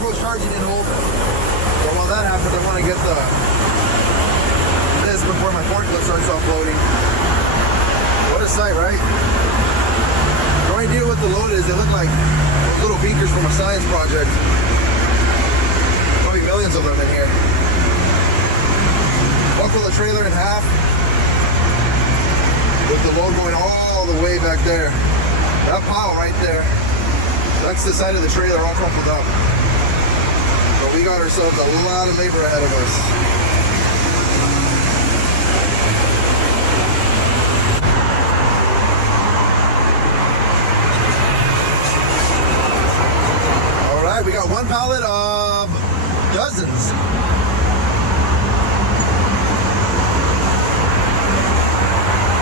GoPro's charging in home. So while that happens, I want to get this before my forklift starts offloading. What a sight, right? The only deal with the load is they look like those little beakers from a science project. Probably millions of them in here. Buckle the trailer in half with the load going all the way back there. That pile right there, that's the side of the trailer all crumpled up. But we got ourselves a lot of labor ahead of us. All right, we got one pallet of dozens.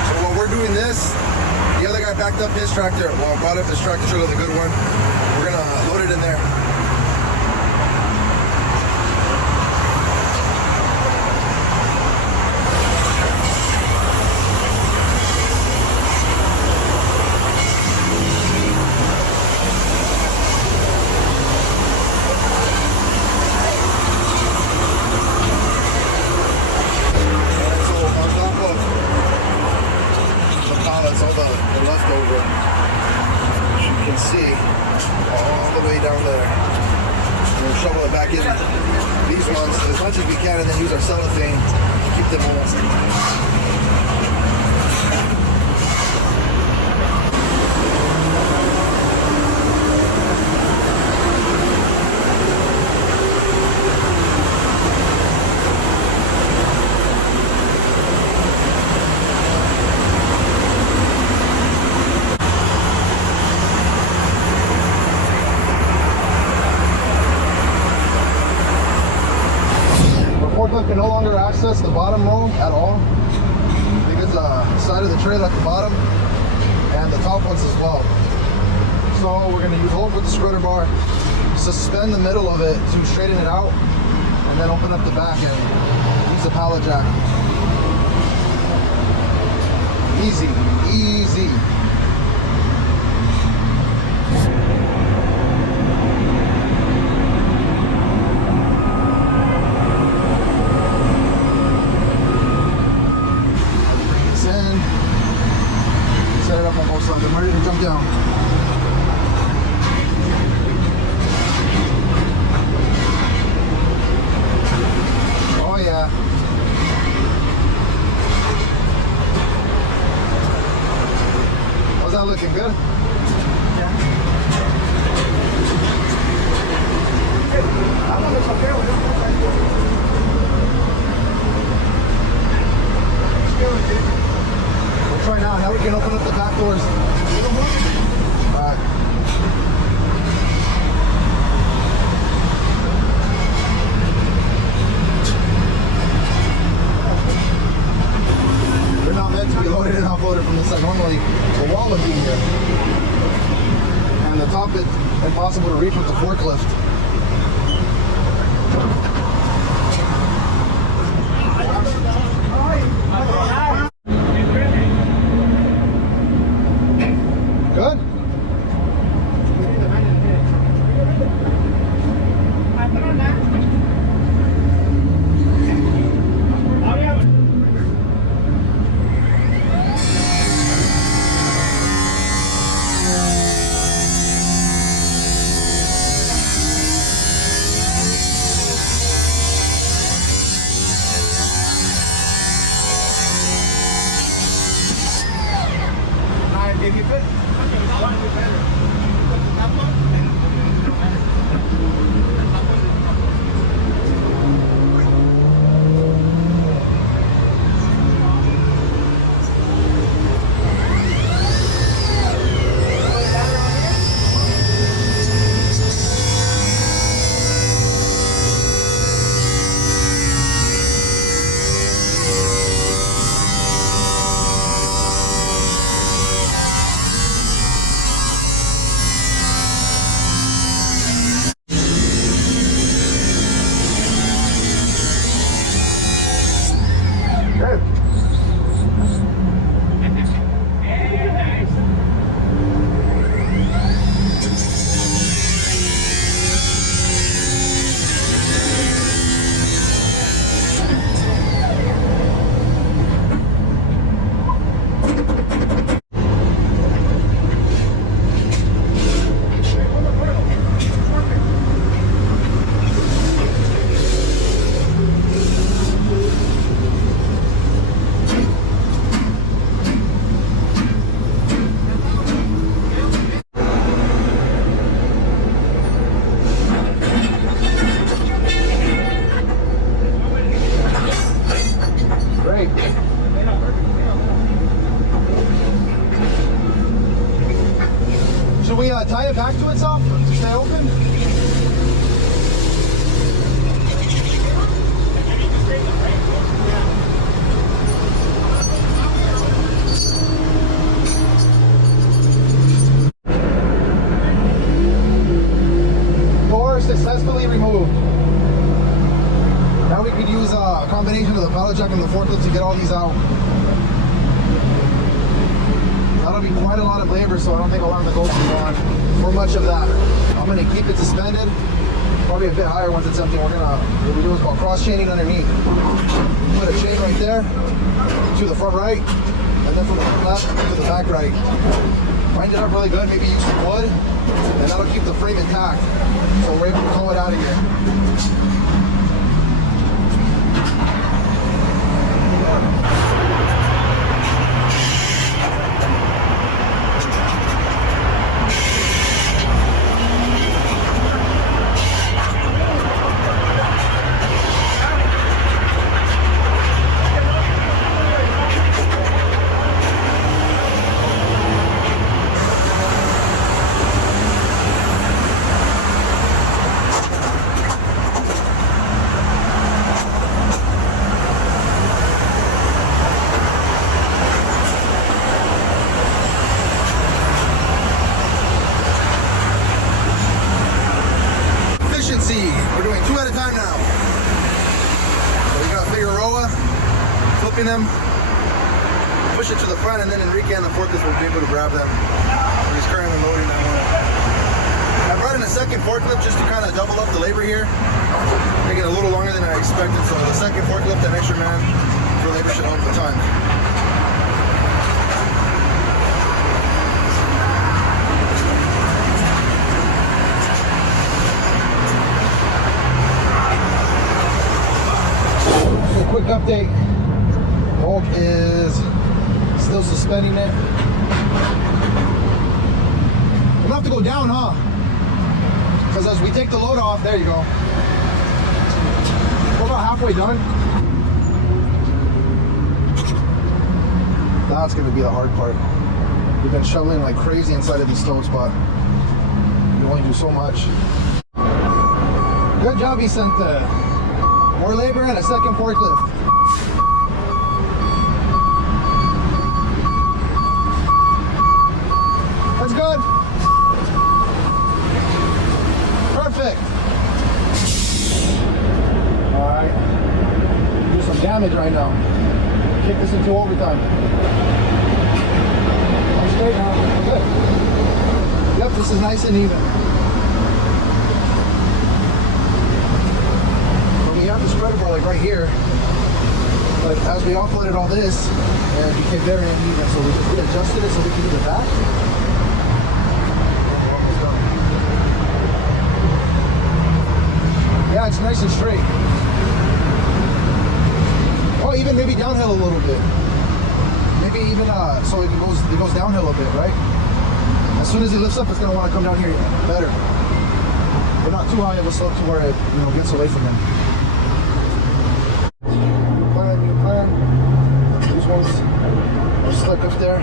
So while we're doing this, the other guy backed up his tractor. Well, brought up his tractor trailer, the good one. We're gonna load it in there. All the leftover, you can see all the way down there. We'll shovel it back in these ones as much as we can, and then use our cellophane to keep them moist. Forklift can no longer access the bottom row at all because the side of the trailer at the bottom and the top ones as well. So we're going to use holes with the spreader bar, suspend the middle of it to straighten it out, and then open up the back and use the pallet jack. Easy, easy. Set it up on both sides. I'm ready to jump down. Oh yeah. How's that looking? Good? Yeah. We'll try now. Now we can open up the back doors. Alright. They're not meant to be loaded and offloaded from this side. Normally, the wall would be here. And the top is impossible to reach with the forklift. Good? tie it back to itself to stay open? Door successfully removed. Now we could use a combination of the pallet jack and the forklift to get all these out. That'll be quite a lot of labor, so I don't think I'll have to go for much of that. I'm gonna keep it suspended, probably a bit higher once it's empty. What we do is called cross chaining underneath. Put a chain right there to the front right, and then from the front left to the back right. Wind it up really good, maybe use some wood, and that'll keep the frame intact. So we're able to pull it out of here. We're doing 2 at a time now. So we got Figueroa flipping them, push it to the front, and then Enrique and the forklift will be able to grab them. He's currently loading that one. I brought in a second forklift just to kind of double up the labor here. Taking a little longer than I expected, so the second forklift and extra man for labor should help a ton. Quick update, Hulk is still suspending it. We'll have to go down, huh? Because as we take the load off, there you go. We're about halfway done. That's gonna be the hard part. We've been shoveling like crazy inside of these totes, but we only do so much. Good job, Vicente. More labor and a second forklift. That's good. Perfect. All right. Do some damage right now. Kick this into overtime. I'm straight now. We're good. Yep, this is nice and even. We have the spreader bar like right here, but as we offloaded all this, it became very uneven, so we just readjusted it so we can do the back. Yeah, it's nice and straight. Oh, even maybe downhill a little bit. Maybe even so it goes downhill a bit, right? As soon as it lifts up, it's gonna want to come down here better, but not too high of a slope to where it gets away from him. These ones are stuck up there.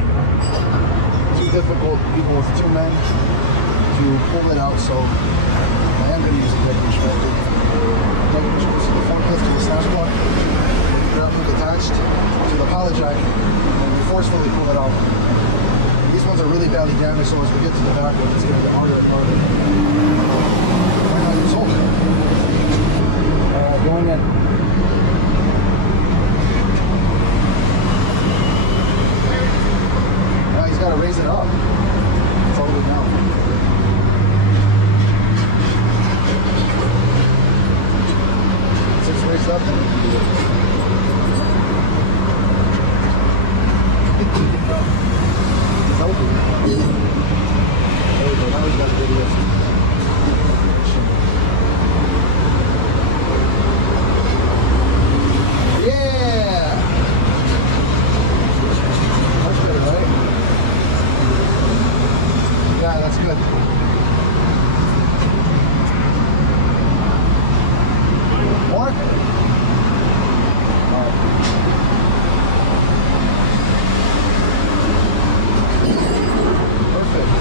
Too difficult, even with 2 men, to pull it out. So I am going to use a wreckage method. Wreckage goes to the forklift to the snatch block, grab hook attached to the pallet jack, and we forcefully pull it out. These ones are really badly damaged, so as we get to the back one, it's going to get harder and harder. Right now, use hook. Going in. He's got to raise it up. It's all the way down. Once it's raised up, then we can do it. It's open. There we go. Now he's got the video. Yeah! Much better, right? Yeah, that's good. More? All right. Perfect.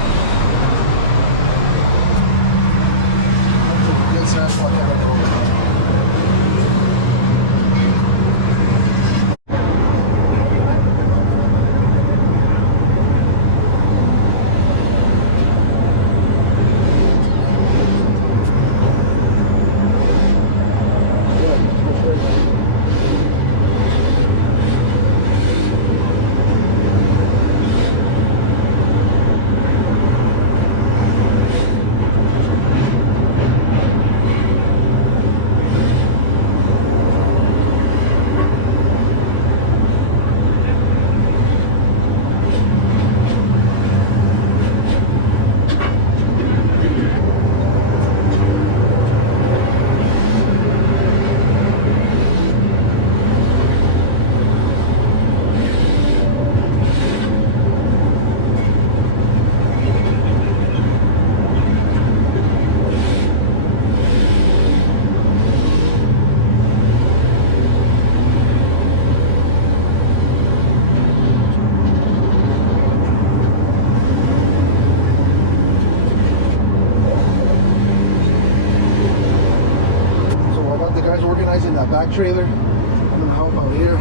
organizing that back trailer. I'm gonna help out here.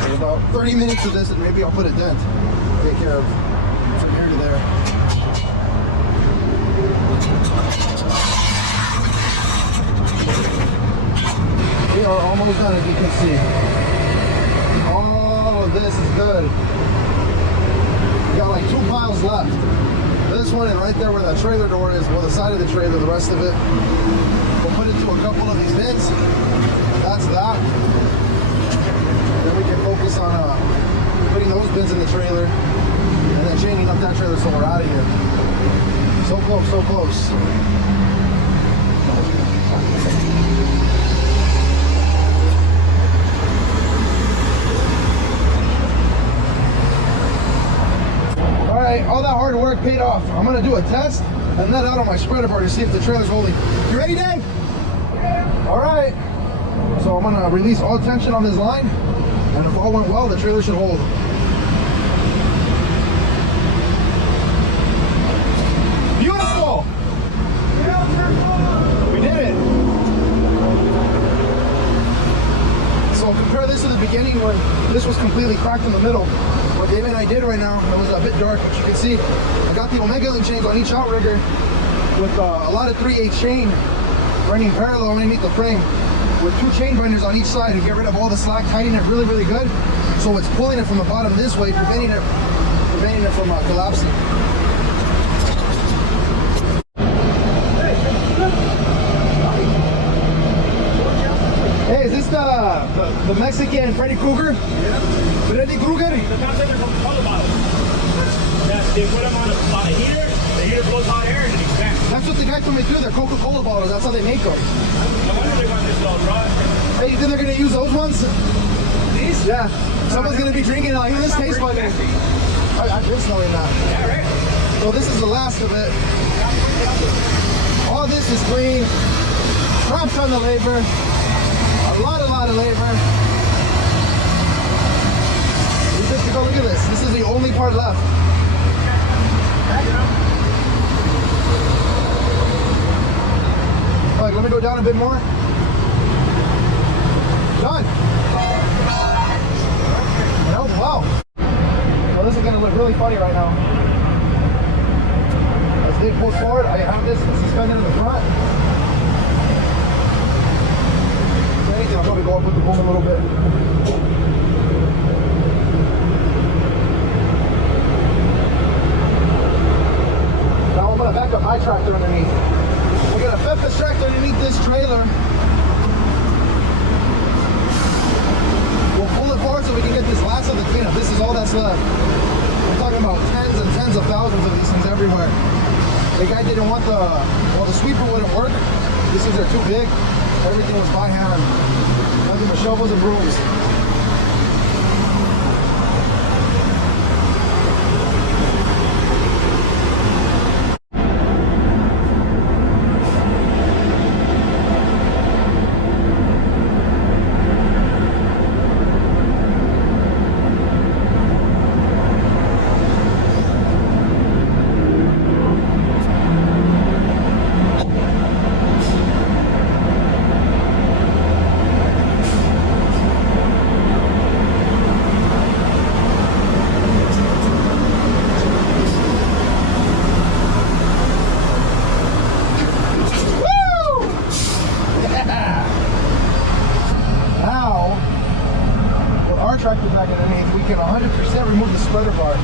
For about 30 minutes of this, and maybe I'll put a dent. Take care of from here to there. We are almost done, as you can see. All of this is good. We got like 2 piles left. This one and right there where that trailer door is, well, the side of the trailer, the rest of it, we'll put it to a couple of these bins. That's that. Then we can focus on putting those bins in the trailer and then chaining up that trailer so we're out of here. So close, so close. Alright, all that hard work paid off. I'm gonna do a test and let out on my spreader bar to see if the trailer's holding. You ready, Dave? Yeah. Alright. So I'm gonna release all tension on this line, and if all went well, the trailer should hold. Beautiful! We did it! So compare this to the beginning when this was completely cracked in the middle. What Dave and I did right now, it was a bit dark, but you can see I got the Omega link chains on each outrigger with a lot of 3/8 chain running parallel underneath the frame with 2 chain binders on each side to get rid of all the slack, tighten it really, really good. So it's pulling it from the bottom this way, preventing it from collapsing. Hey, is this the Mexican Freddy Krueger? Yeah. Freddy Krueger? The concept are Coca-Cola bottles. They put them on a heater, the heater blows hot air and it expands. That's what the guy told me too, they're Coca-Cola bottles, that's how they make them. No wonder they want this all dry. Hey, you think they're gonna use those ones? These? Yeah. Someone's gonna be drinking it like, this tastes funny. I'm just knowing that. Yeah, right. So this is the last of it. All this is clean. Crap ton of labor. A lot of labor. We just go look at this. This is the only part left. Alright, let me go down a bit more. Done. Oh, wow. So this is going to look really funny right now. As they pull forward, I have this suspended in the front. If anything, I'll probably go up with the boom a little bit. Now I'm going to back up my tractor underneath. We got a Pepe tractor underneath this trailer. We'll pull it forward so we can get this last of the cleanup. This is all that's left. We're talking about tens and tens of thousands of these things everywhere. The guy didn't want the sweeper wouldn't work. These things are too big. Everything was by hand. Nothing but shovels and brooms. Tractor back underneath, we can 100% remove the spreader bar.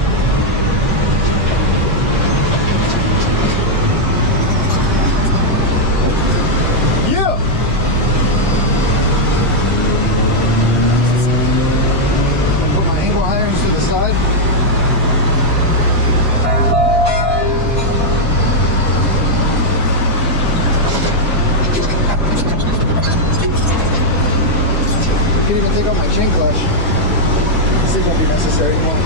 Yeah! Put my angle irons to the side. I can't even take out my chain clutch. This won't be necessary anymore.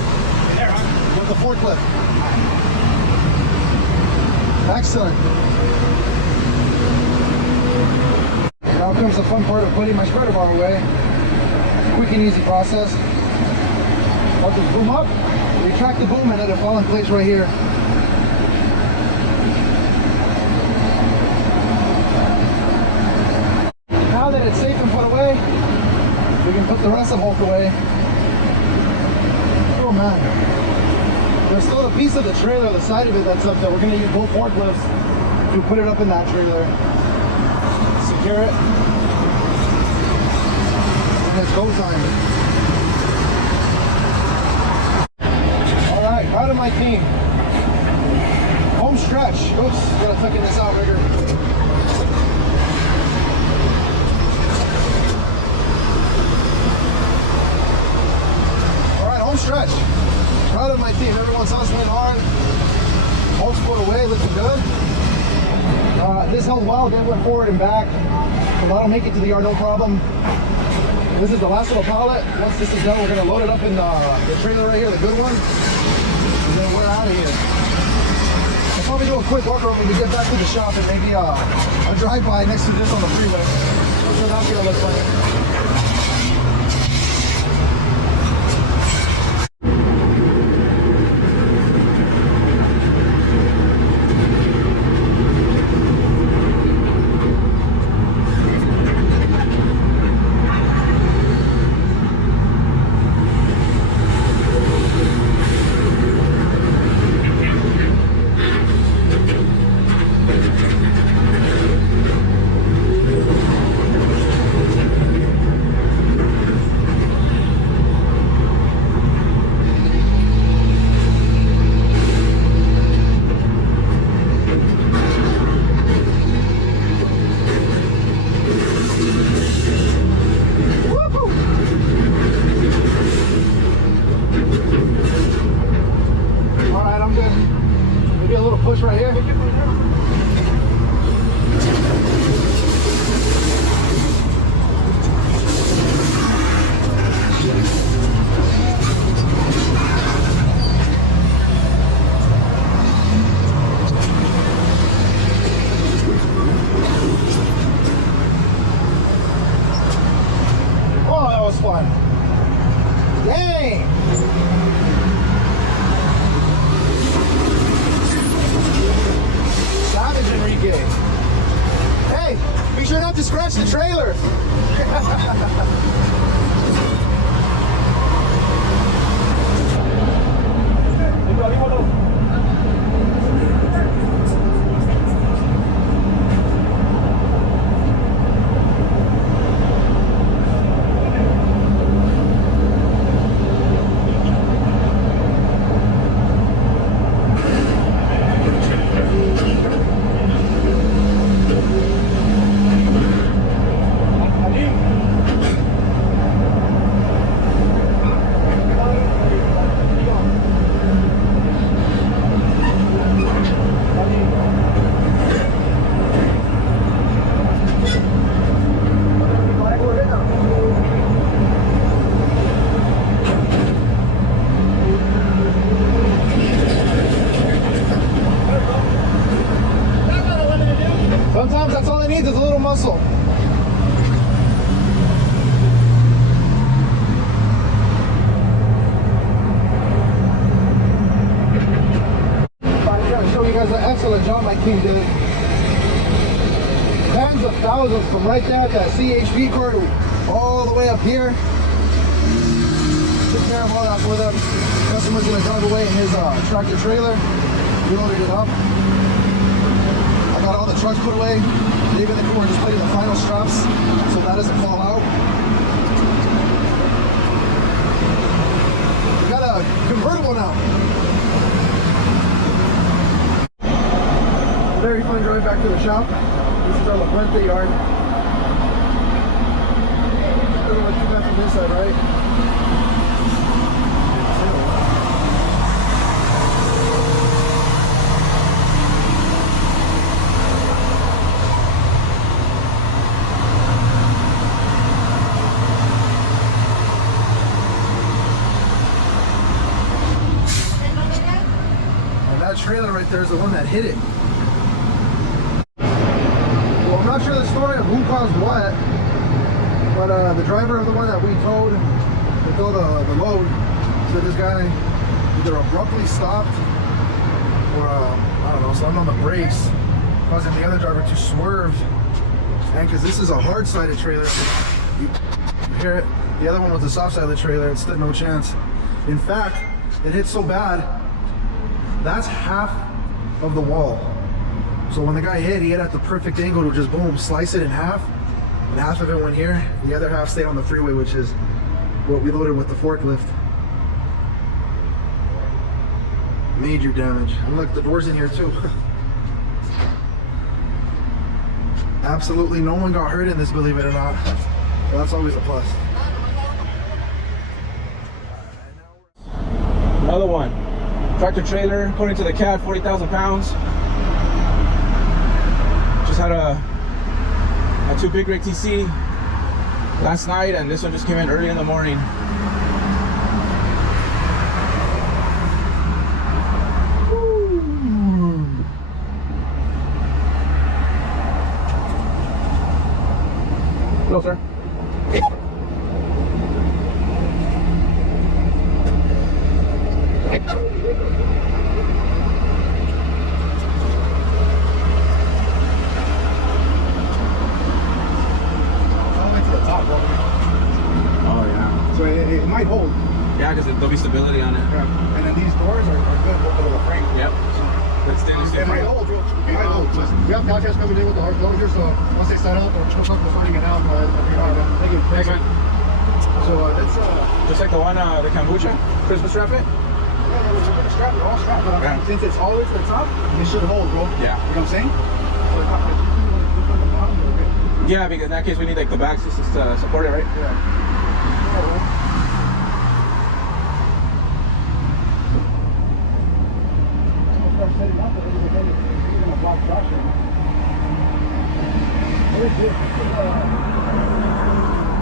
here. There, huh? With the forklift. Excellent. Now comes the fun part of putting my spreader bar away. Quick and easy process. I'll just boom up, retract the boom, and let it fall in place right here. Now that it's safe and put away, we can put the rest of the Hulk away. Oh man. There's still a piece of the trailer, the side of it that's up there. We're going to use both forklifts to put it up in that trailer. Secure it. And it's go time. Alright, proud of my team. Home stretch. Oops, gotta tuck in this outrigger. Alright, home stretch. Proud of my team. Everyone's hustling hard. Home's put away, looking good. This held well, then went forward and back. So that'll make it to the yard, no problem. This is the last little pallet. Once this is done, we're gonna load it up in the trailer right here, the good one. And then we're out of here. I'll probably do a quick walk around when we get back to the shop and maybe a drive-by next to this on the freeway. So that's gonna look like. Push right here. Oh, that was fun. Dang. Hey, be sure not to scratch the trailer. Sometimes that's all it needs is a little muscle. I'm going to show you guys an excellent job my team did. Tens of thousands from right there at that CHP cord all the way up here. Took care of all that for them. Customer's going to drive away in his tractor trailer. We loaded it up. I got all the trucks put away. Dave and the crew are just putting the final straps so that doesn't fall out. We got a convertible now. Very fun drive back to the shop. This is our La Puente yard. Doesn't look too bad from this side, right? trailer right there is the one that hit it. Well, I'm not sure the story of who caused what, but the driver of the one that we towed the load, so this guy either abruptly stopped or I don't know, slammed on the brakes, causing the other driver to swerve. And because this is a hard-sided trailer, you hear it. The other one was the soft side of the trailer. It stood no chance. In fact, it hit so bad, that's half of the wall. So when the guy hit, he hit at the perfect angle to just boom, slice it in half. And half of it went here. The other half stayed on the freeway, which is what we loaded with the forklift. Major damage. And look, the door's in here too. Absolutely no one got hurt in this, believe it or not. Well, that's always a plus. Another one. Tractor trailer, according to the cat, 40,000 pounds. Just had a 2 big rig TC last night, and this one just came in early in the morning. Hello, sir. Oh yeah. So it might hold. Yeah, because there'll be stability on it. Yeah. And then these doors are good over the frame. Yep. That's stainless steel. It might hold. It might hold. We have Dodgers coming in with the hard closure, so once they set up or choke up, we're starting it out. Thank you. Thanks, man. So that's Just like the one, the kombucha, Christmas wrap it. yeah, we're gonna strap it, all strapped, but Yeah. since it's always the top, it should hold, bro. Yeah. You know what I'm saying? Yeah, because in that case we need like the back just to support it, right? Yeah.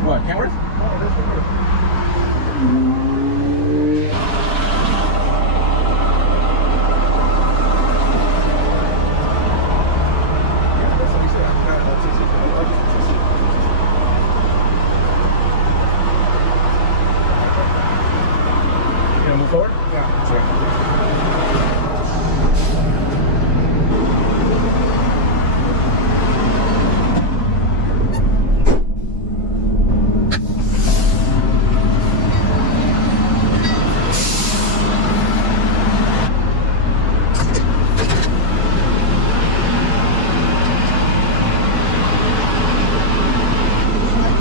What, Kenworth? You gonna move forward? Yeah. Sure.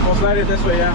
We'll slide it this way, yeah.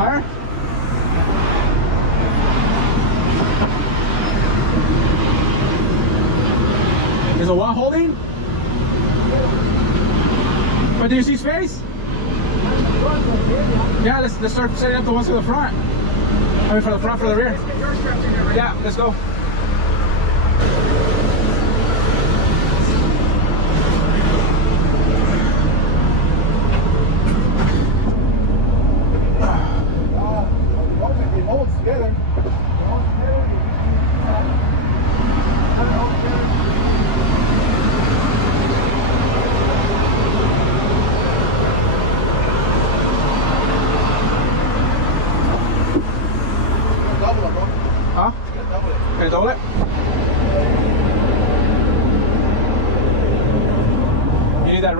Higher? Is the wall holding? But do you see space? Yeah, let's start setting up the ones for the front. I mean, for the front, for the rear. Yeah, let's go. It holds together.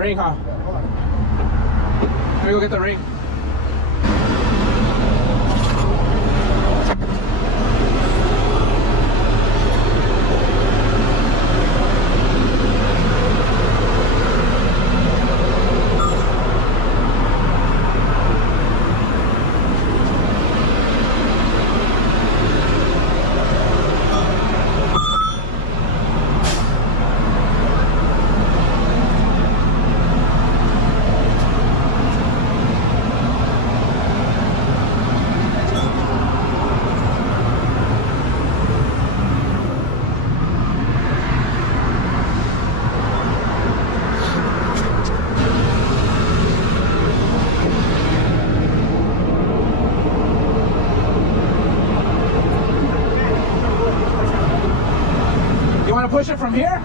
ring, huh? Yeah, come on. Let me go get the ring. You want to push it from here?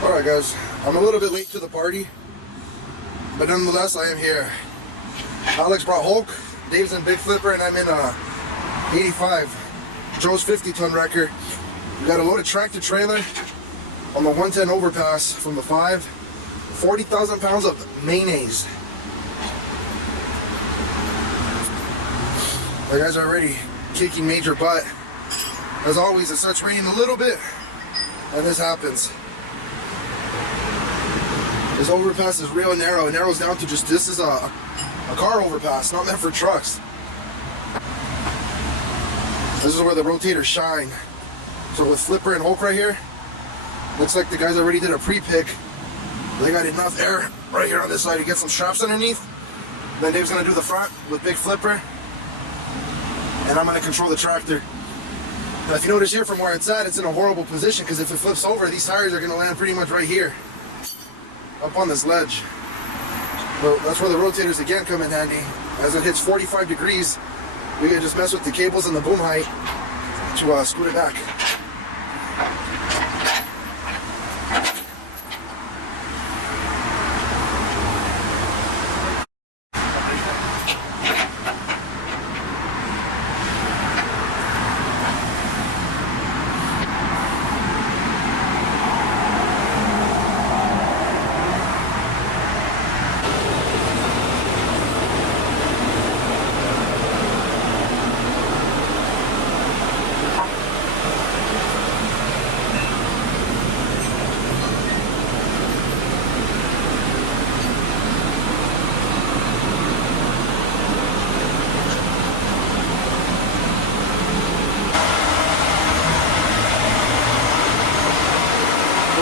Alright guys, I'm a little bit late to the party, but nonetheless I am here. Alex brought Hulk, Dave's in Big Flipper, and I'm in 85. Joe's 50-ton wrecker. We got a loaded tractor trailer on the 110 overpass from the 5. 40,000 pounds of mayonnaise. The guys are already kicking major butt. As always, it starts raining a little bit, and this happens. This overpass is real narrow. It narrows down to just, this is a car overpass, not meant for trucks. This is where the rotators shine. So with Flipper and Hulk right here, looks like the guys already did a pre-pick. They got enough air right here on this side to get some straps underneath. Then Dave's gonna do the front with Big Flipper, and I'm gonna control the tractor. Now if you notice here from where it's at, it's in a horrible position because if it flips over, these tires are gonna land pretty much right here, up on this ledge. But that's where the rotators again come in handy. As it hits 45 degrees, we can just mess with the cables and the boom height to scoot it back.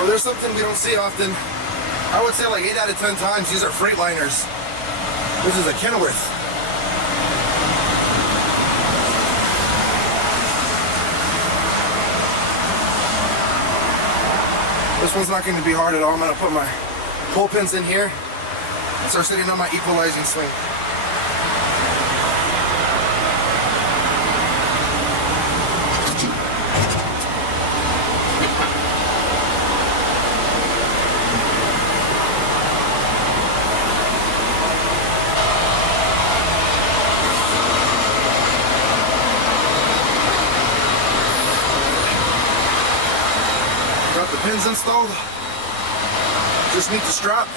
There's something we don't see often. I would say like 8 out of 10 times these are Freightliners. This is a Kenworth. This one's not going to be hard at all. I'm going to put my pull pins in here and start setting up my equalizing sling. Got the pins installed. Just need the strap.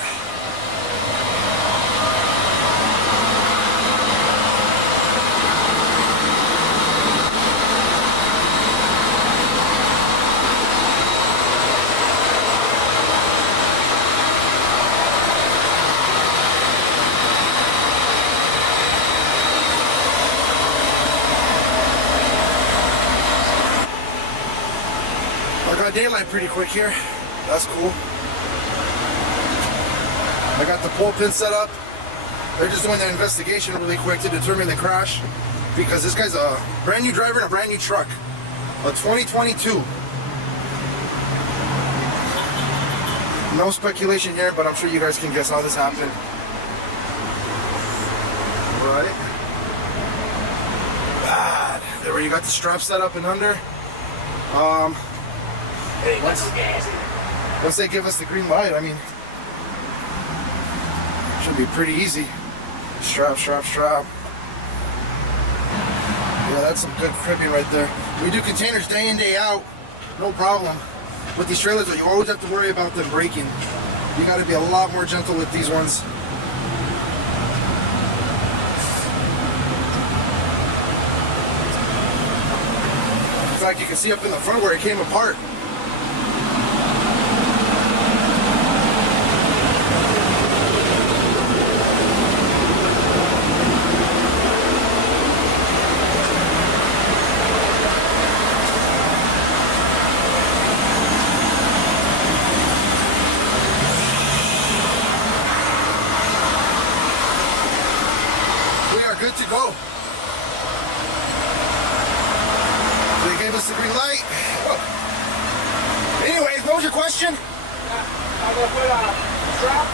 I got daylight pretty quick here. That's cool. I got the pull pin set up. They're just doing their investigation really quick to determine the crash because this guy's a brand new driver in a brand new truck. A 2022. No speculation here, but I'm sure you guys can guess how this happened. Right. There where you got the strap set up and under. Hey, what's the gas? Once they give us the green light, I mean, should be pretty easy. Strap, strap, strap. Yeah, that's some good cribbing right there. We do containers day in, day out, no problem. With these trailers, though, you always have to worry about them breaking. You got to be a lot more gentle with these ones. In fact, you can see up in the front where it came apart. Good to go. They gave us the green light. Anyways, what was your question? I'm gonna put a strap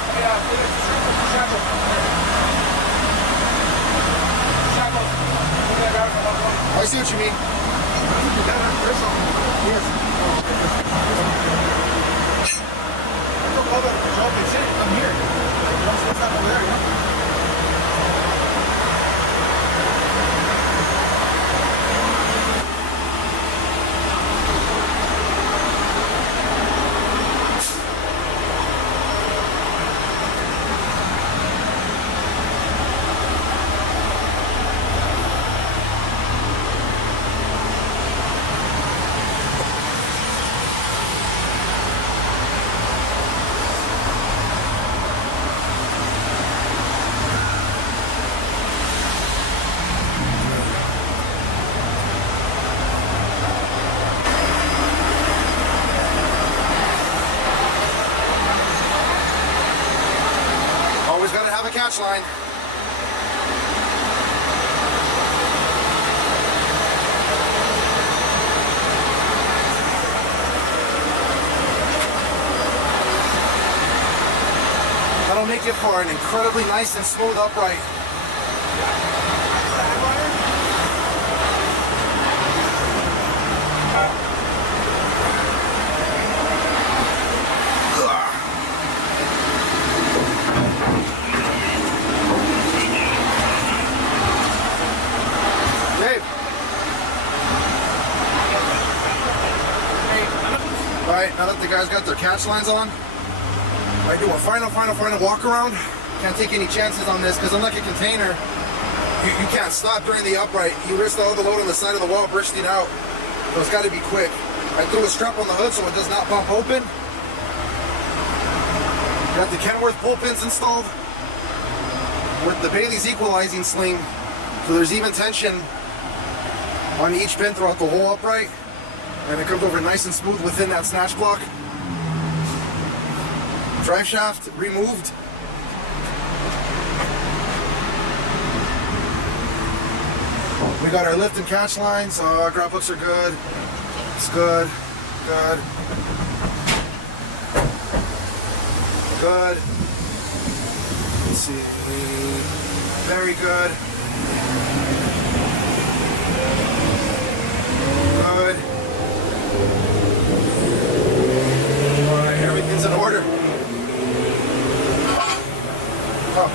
I see what you mean. I'm here. What's up over there, you know? Gotta have a catch line. That'll make it for an incredibly nice and smooth upright. Alright, now that the guys got their catch lines on, I do a final walk around. Can't take any chances on this because unlike a container, you can't stop during the upright. You risk all the load on the side of the wall bursting out. So it's got to be quick. I threw a strap on the hood so it does not bump open. Got the Kenworth pull pins installed with the Bailey's equalizing sling. So there's even tension on each pin throughout the whole upright. And it comes over nice and smooth within that snatch block. Drive shaft removed. We got our lift and catch lines. Our grab hooks are good. It's good. Good. Good. Let's see. Very good. Good. Alright, everything's in order. Oh.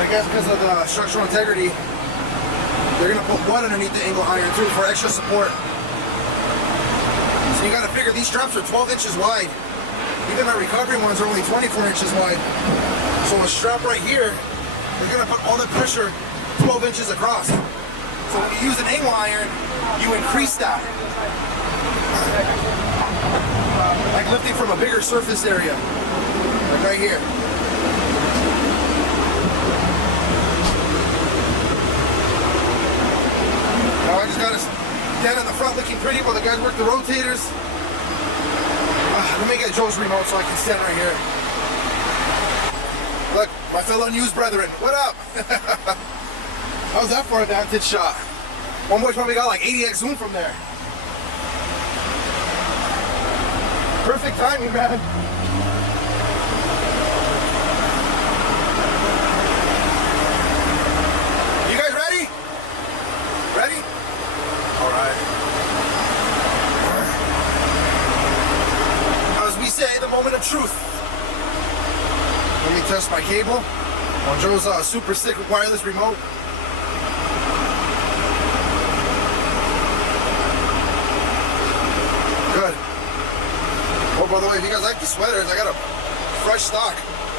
I guess because of the structural integrity, they're going to put one underneath the angle iron too for extra support. So you got to figure these straps are 12 inches wide. Even my recovery ones are only 24 inches wide. So a strap right here is going to put all the pressure 12 inches across. So when you use an angle iron, you increase that. Like lifting from a bigger surface area. Like right here. Now I just got to stand in the front looking pretty while the guys work the rotators. Let me get Joe's remote so I can stand right here. Look, my fellow news brethren, what up? How's that for a vantage shot? One boy's probably got like 80x zoom from there. Perfect timing, man. You guys ready? Ready? All right. As we say, the moment of truth. Let me test my cable on Joe's super sick wireless remote. Good. Oh, by the way, if you guys like the sweaters, I got a fresh stock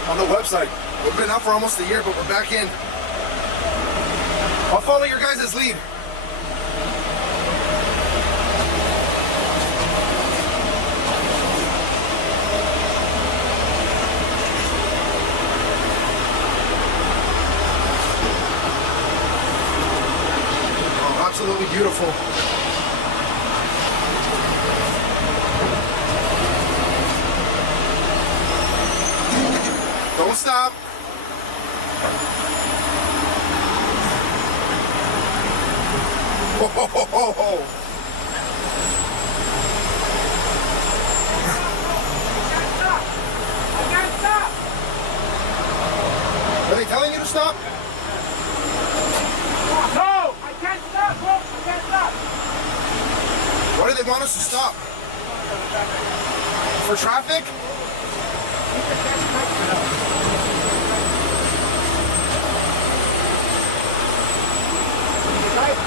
on the website. We've been out for almost a year, but we're back in. I'll follow your guys' lead. Oh, absolutely beautiful. Don't stop. Ho, ho, ho, ho, ho. I can't stop! Are they telling you to stop? No! I can't stop, bro! I can't stop! Why do they want us to stop? For traffic?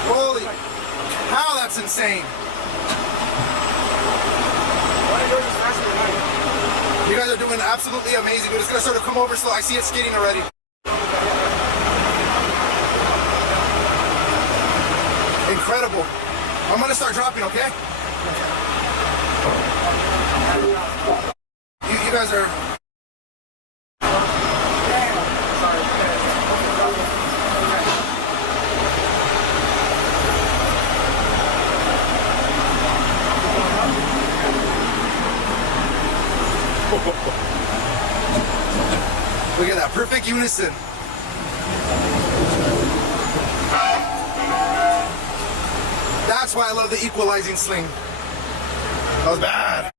Holy cow, that's insane. You guys are doing absolutely amazing. We're just gonna sort of come over so I see it skidding already. Incredible. I'm gonna start dropping, okay? You guys are... Look at that, perfect unison. That's why I love the equalizing sling. That was bad.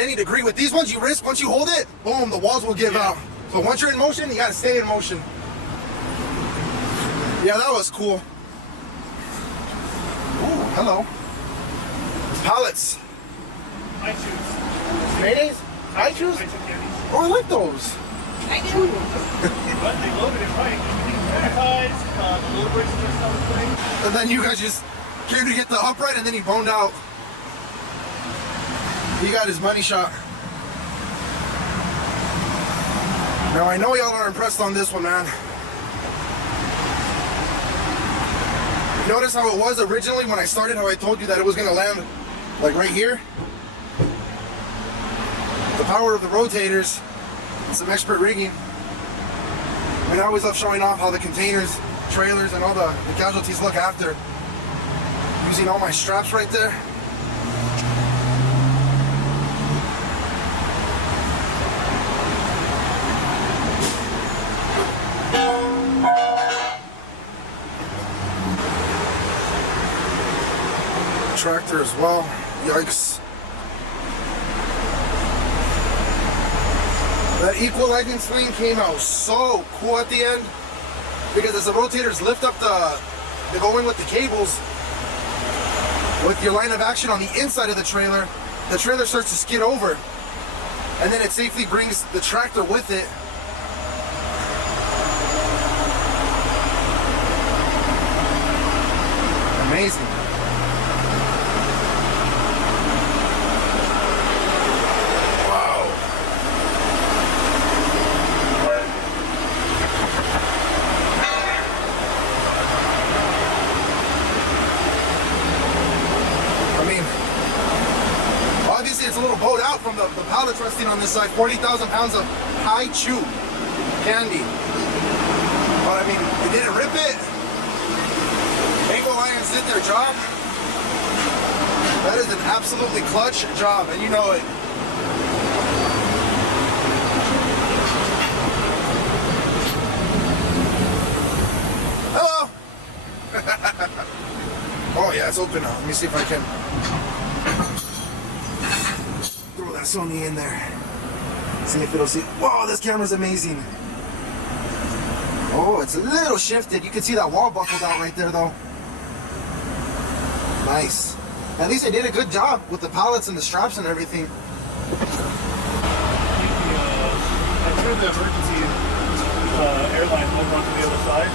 at any degree. With these ones, you risk, once you hold it, boom, the walls will give out. So once you're in motion, you gotta stay in motion. Yeah, that was cool. Ooh, hello. Pallets. I choose. Mayonnaise? I choose? I took candies. Oh, I like those. I do. But they loaded it right. Everything's sanitized. The little bricks are still in place. And then you guys just came to get the upright and then he boned out. He got his money shot. Now I know y'all are impressed on this one, man. Notice how it was originally when I started, how I told you that it was gonna land like right here? The power of the rotators and some expert rigging. And I always love showing off how the containers, trailers, and all the casualties look after. Using all my straps right there. Tractor as well. Yikes. That equalizing swing came out so cool at the end, because as the rotators lift up they go in with the cables, with your line of action on the inside of the trailer starts to skid over, and then it safely brings the tractor with it. Amazing. The pallets resting on this side, 40,000 pounds of high chew candy. But I mean, they didn't rip it. Angle irons did their job. That is an absolutely clutch job, and you know it. Hello. Oh yeah, it's open now. Let me see if I can throw that Sony in there. See if it'll see. Whoa, this camera's amazing. Oh, it's a little shifted. You can see that wall buckled out right there though. Nice. At least they did a good job with the pallets and the straps and everything. I turned the emergency airline over onto the other side.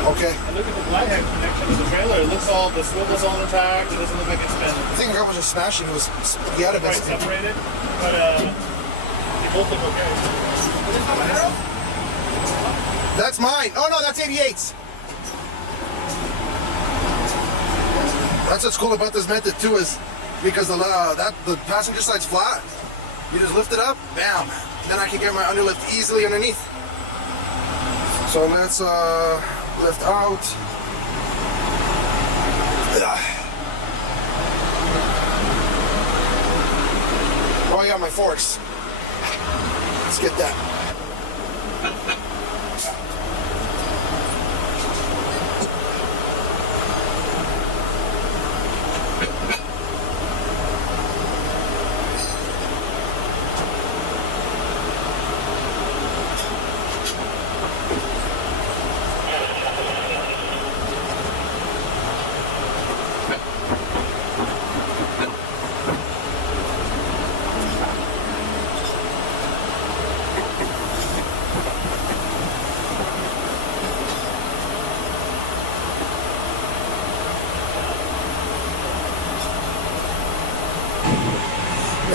Okay. I look at the fly head connection to the trailer. It looks all, the swivel's all intact. It doesn't look like it's been I think I was just smashing. It was, he had a quite best. separated. But they both look okay. Is this not an arrow? That's mine. Oh no, that's 88's. That's what's cool about this method too, is because the passenger side's flat. You just lift it up, bam. Then I can get my underlift easily underneath. So let's lift out. Oh, I got my forks. Let's get that.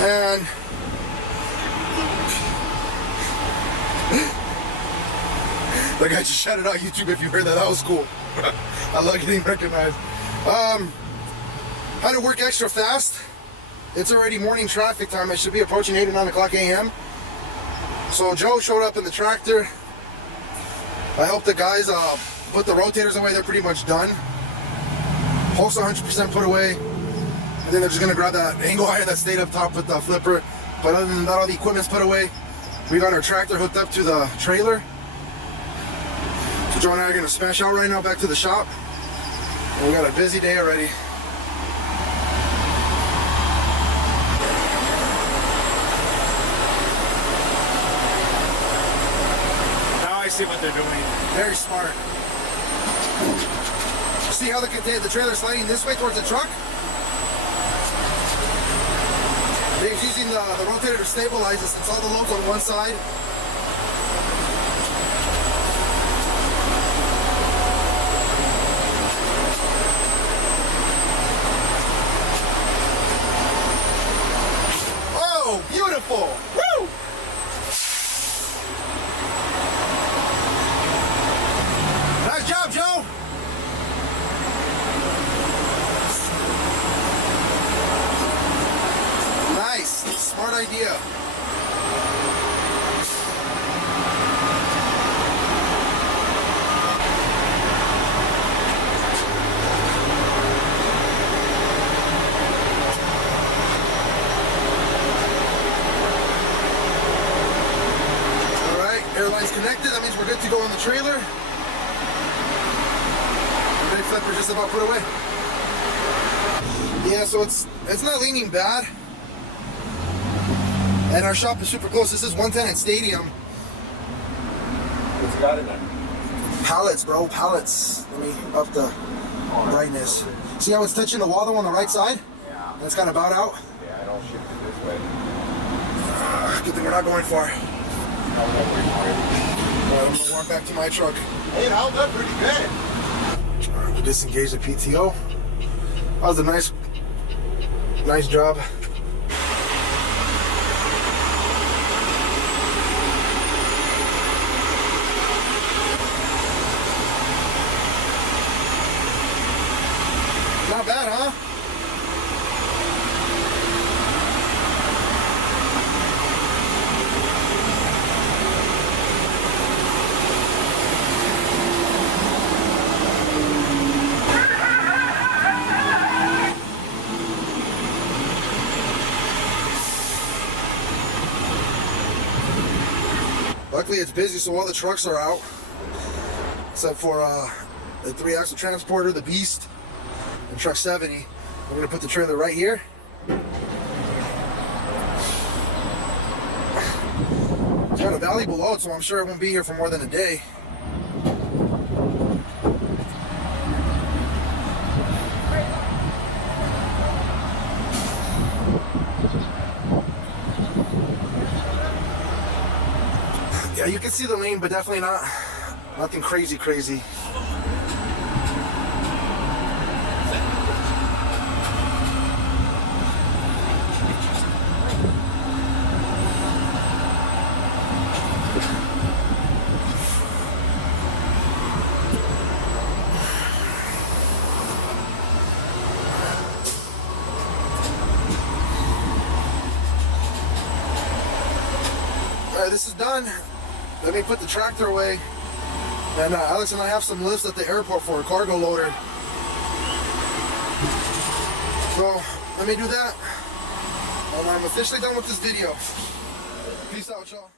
And the guy just shouted out YouTube if you heard that. That was cool. I like getting recognized. Had to work extra fast. It's already morning traffic time. I should be approaching 8 or 9 o'clock a.m. So Joe showed up in the tractor. I helped the guys put the rotators away. They're pretty much done. Hose 100% put away. And then they're just gonna grab that angle iron that stayed up top with the flipper. But other than that, all the equipment's put away. We got our tractor hooked up to the trailer. So Joe and I are gonna smash out right now back to the shop. And we got a busy day already. see what they're doing. Very smart. See how the trailer's sliding this way towards the truck? Dave's using the rotator to stabilize it since all the load's on one side. Oh, beautiful! Woo! Nice job, Joe! Nice, smart idea. Airline's connected, that means we're good to go on the trailer. Ready flipper just about put away. Yeah, so it's not leaning bad. And our shop is super close. This is 110 at Stadium. What's got in there? Pallets, bro, pallets. Let me up the brightness. See how it's touching the wall though on the right side? Yeah. And it's kind of bowed out? Yeah, it all shifted this way. Good thing we're not going far. I'm gonna walk back to my truck. Hey, it held up pretty good. Alright, we disengaged the PTO. That was a nice job. Not bad, huh? Luckily it's busy, so all the trucks are out. Except for the 3-axle transporter, the Beast, and truck 70. We're gonna put the trailer right here. It's got a valuable load, so I'm sure it won't be here for more than a day. Yeah, you can see the lane, but definitely nothing crazy. All right, this is done. Let me put the tractor away. And Alex and I have some lifts at the airport for a cargo loader. So let me do that. And I'm officially done with this video. Peace out, y'all.